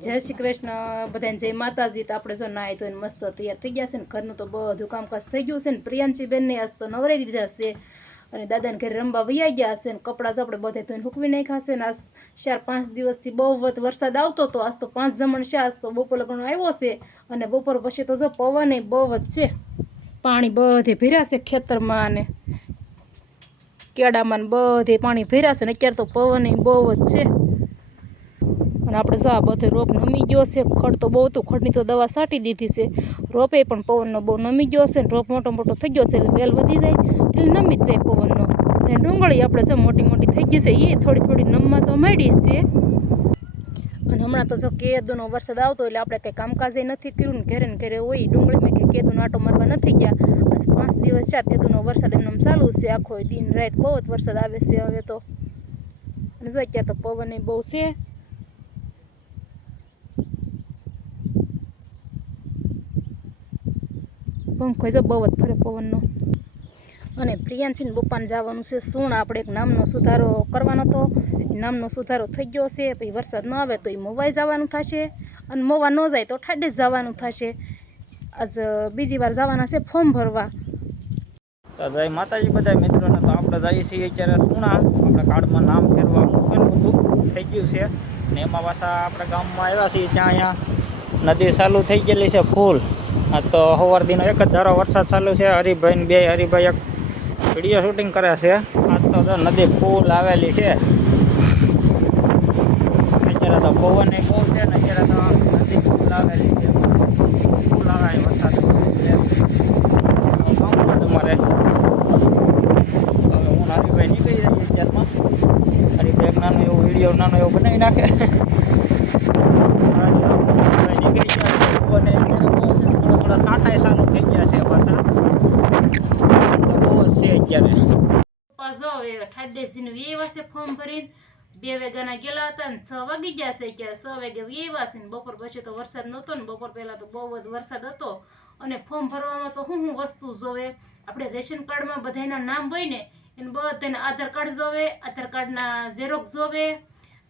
જય શ્રી કૃષ્ણ બધાને, જય માતાજી। તો આપણે જો નાહી ધોઈને મસ્ત તૈયાર થઈ ગયા છે ને, ઘરનું તો બધું કામકાજ થઈ ગયું છે ને। પ્રિયાંશી બેનને આજ તો નવરાઈ દીધા છે અને દાદાને ઘરે રમવા વૈયા ગયા છે ને કપડાં જ આપણે બધે ધોઈને સૂકવી નાખ્યા છે ને આજ 4-5 દિવસથી બહુ વરસાદ આવતો હતો। આજ તો 5 જમણ છે, આજ તો બપોર લગન આવ્યો છે અને બપોર પછી તો જો પવન બહુ જ છે, પાણી બધે ભર્યા છે ખેતરમાં અને કેળામાં બધે પાણી ભર્યા છે ને અત્યારે તો પવન બહુ જ છે। અને આપણે જો આ બધો રોપ નમી ગયો છે, ખડ તો બહુ હતું, ખડની તો દવા છાંટી દીધી છે, રોપે પણ પવનનો બહુ નમી ગયો છે ને રોપ મોટો મોટો થઈ ગયો છે એટલે વેલ વધી જાય એટલે નમી જ જાય પવનનો। અને ડુંગળી આપણે જો મોટી મોટી થઈ ગઈ છે, એ થોડી થોડી નમવા તો માંડી છે। અને હમણાં તો જો કેદુનો વરસાદ આવતો એટલે આપણે કંઈ કામકાજ નથી કર્યું ને ઘરે ઘરે હોય ડુંગળીમાં કે કેદુનો આટો મારવા નથી ગયા। આજ 5 દિવસ છે કેદુનો વરસાદ એમને ચાલુ છે, આખો દિન રાત બહુ જ વરસાદ આવે છે હવે તો। અને જો અત્યારે તો પવન બહુ છે, પંખો જો બહુ જ ફરે પવનનો। અને પ્રિયાંશીને પપ્પાને જવાનું છે શું આપણે એક નામનો સુધારો કરવાનો હતો, નામનો સુધારો થઈ ગયો છે। પછી વરસાદ ન આવે તો એ મોવાઈ જવાનું થશે અને મોવા ન જાય તો ઠાડે જ જવાનું થશે। આજ બીજી વાર જવાના છે ફોર્મ ભરવા। તો જય માતાજી બધા મિત્રોને। તો આપણે જઈએ છીએ અત્યારે સુણા, આપણે કાર્ડમાં નામ ફેરવા મૂકેલું હતું થઈ ગયું છે ને એમાં પાછા આપણે ગામમાં આવ્યા છીએ ત્યાં અહીંયા નદી ચાલુ થઈ ગયેલી છે ફૂલ। આ તો સવાર દિનો એક જ ધારો વરસાદ ચાલુ છે। હરિભાઈ એક વિડીયો શૂટિંગ કરે છે। આજ તો નદી ફૂલ આવેલી છે, અત્યારે તો પવન બહુ છે ને અત્યારે તો નદી ફૂલ આવેલી છે, ફૂલ આવે વરસાદ તમારે। હવે હું હરિભાઈ નીકળી જઈએ અત્યારમાં, હરિભાઈ એક નાનો એવો વિડીયો નાનો એવો બનાવી નાખે। નીકળી ગયા થોડા સાંટા ચાલુ થઈ ગયા છે પાછા, તો બહુ જ છે અત્યારે। ઠાડે વ્યવસે ફોર્મ ભરીને 2 વાગ્યાના ગયેલા હતા ને 6 વાગી ગયા છે અત્યારે 6 વાગે વ્યવસે ને બપોર પછી તો વરસાદ નહોતો ને બપોર પહેલા તો બહુ જ વરસાદ હતો। અને ફોર્મ ભરવામાં તો શું વસ્તુ જોવે, આપણે રેશન કાર્ડમાં બધાના નામ હોય ને એને બધાને આધાર કાર્ડ જોવે, આધાર કાર્ડના ઝેરોક્સ જોવે,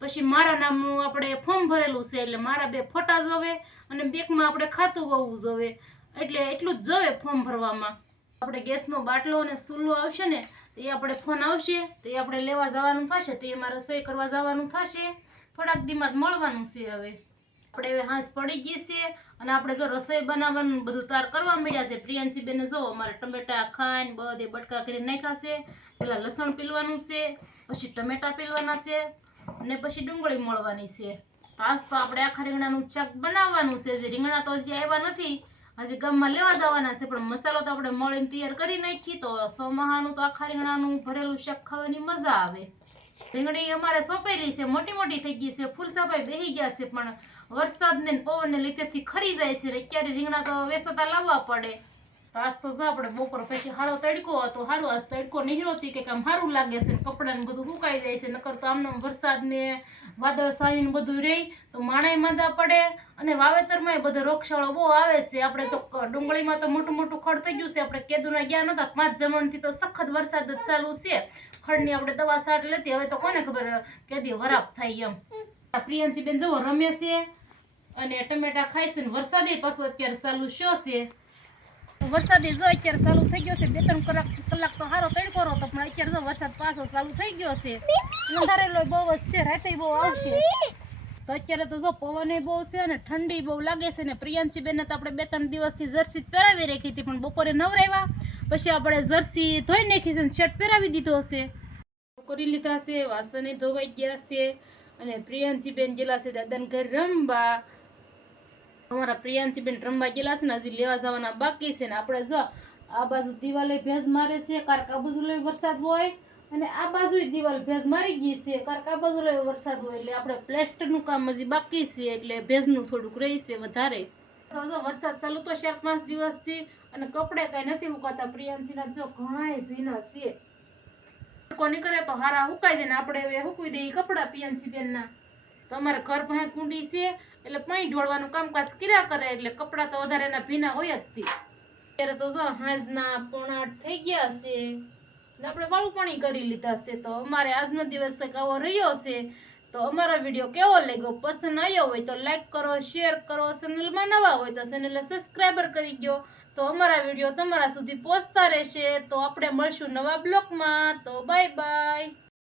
પછી મારા નામનું આપણે ફોર્મ ભરેલું છે એટલે મારા 2 ફોટા જોવે અને બેંકમાં આપણે ખાતું હોવું જોવે, એટલે એટલું જ જોવે ફોર્મ ભરવામાં। આપણે ગેસનો બાટલો અને ચૂલો આવશે ને એ આપણે ફોન આવશે તો એ આપણે લેવા જવાનું થશે, તો એ મારે સહી કરવા જવાનું થશે, થોડાક દીમાં મળવાનું છે। હવે આપણે હવે હાંસ પડી ગઈ છે અને આપણે જો રસોઈ બનાવવાનું બધું તૈયાર કરવા માંડ્યા છે। પ્રિયાંશી બેને જો અમારે ટમેટા ખાઈને બધે બટકા કરી નાખ્યા છે, પેલા લસણ પીલવાનું છે, પછી ટમેટા પીલવાના છે અને પછી ડુંગળી મળવાની છે। આજ તો આપણે આખા રીંગણાનું શાક બનાવવાનું છે, જે રીંગણા તો હજી આવ્યા નથી, હજી ગામમાં લેવા જવાના છે, પણ મસાલો તો આપણે મળીને તૈયાર કરી નાખી તો સોમાહાનું તો આખા રીંગણાનું ભરેલું શાક ખાવાની મજા આવે। રીંગણી અમારે સોંપેલી છે, મોટી મોટી થઈ ગઈ છે, ફૂલ સફાઈ બેસી ગયા છે, પણ વરસાદ ને પવન ને લીધેથી ખરી જાય છે, અત્યારે રીંગણા તો વેસાતા લાવવા પડે। તો આજ તો જો આપણે બપોર પછી સારો તડકો હતો, સારું આજ તડકો નીકળોતી કે કામ સારું લાગે છે ને કપડા ને બધું સુકાઈ જાય છે, નકર તો આમનો વરસાદ ને વાદળ છાઈ ને બધું રહી તો માણાય માંદા પડે અને વાવેતરમાં બધો રોગચાળો બહુ આવે છે। આપણે તો ડુંગળીમાં તો મોટું મોટું ખડ થઈ ગયું છે, આપણે કેદુના ગયા નતા 5 જમણથી તો સખત વરસાદ જ ચાલુ છે, ખડની આપણે દવા છાંટ લેતી, હવે તો કોને ખબર કેદી વરાપ થાય એમ। પ્રિયાંશી બેન જવો રમે છે અને ટમેટા ખાય છે ને વરસાદે પાછો અત્યારે ચાલુ શો છે, વરસાદે જો અત્યારે ચાલુ થઈ ગયો છે, 2-3 કલાક તો સારો તડકો હતો, પણ અત્યારે જો વરસાદ પાછો ચાલુ થઈ ગયો છે, અંધારેલો બહુ જ છે, રાતે બહુ આવશે। તો અત્યારે તો જો પવન બહુ છે અને ઠંડી બહુ લાગે છે ને પ્રિયાંશી બેનને તો આપણે 2-3 દિવસથી જર્સી પહેરાવી રાખી હતી, પણ બપોરે નવરાવ્યા પછી આપણે જર્સી ધોઈ નાખી છે અને શર્ટ પહેરાવી દીધો છે, કરી લીધા છે, વાસણ ધોવાઈ ગયા છે અને પ્રિયાંશી બેન ગયેલા છે દાદાને ઘર રમવા। અમારા પ્રિયાંશી બેન રમવા ગયેલા છે ને હજી લેવા જવાના બાકી છે ને આપણે જો આ બાજુ દિવાલે ભેજ મારે છે, કારણ કે આ બાજુ વરસાદ હોય અને આ બાજુ દિવાલ ભેજ મારી ગઈ છે, કારણ કે આ બાજુ વરસાદ હોય એટલે આપણે પ્લાસ્ટરનું કામ હજી બાકી છે, એટલે ભેજનું થોડુંક રહી છે વધારે। તો જો વરસાદ ચાલુ તો 4-5 દિવસથી અને કપડે કઈ નથી ઉકાતા, પ્રિયાંશીના જો ઘણાય ભીના છે, કોની કરે તો હારા હુકાઈ જાય ને આપણે હવે હુકવી દઈએ કપડા પ્રિયાંશી બેનના। તો અમારે ઘર પાસે કુંડી છે એટલે પાણી ઢોળવાનું કામકાજ કર્યા કરે એટલે કપડા તો વધારે એના ભીના હોય જ થી। અત્યારે તો જો હાંજના 7:45 થઈ ગયા છે ને આપણે વાળું પાણી કરી લીધા છે, તો અમારે આજનો દિવસ કંઈક આવો રહ્યો છે। તો અમારો વિડીયો કેવો લાગ્યો, પસંદ આવ્યો હોય તો લાઈક કરો, શેર કરો, ચેનલમાં નવા હોય તો ચેનલને સબસ્ક્રાઈબર કરી દો. તો અમારા વિડીયો તમારા સુધી પહોંચતા રહેશે. તો આપણે મળશું નવા બ્લોગમાં. તો બાય બાય.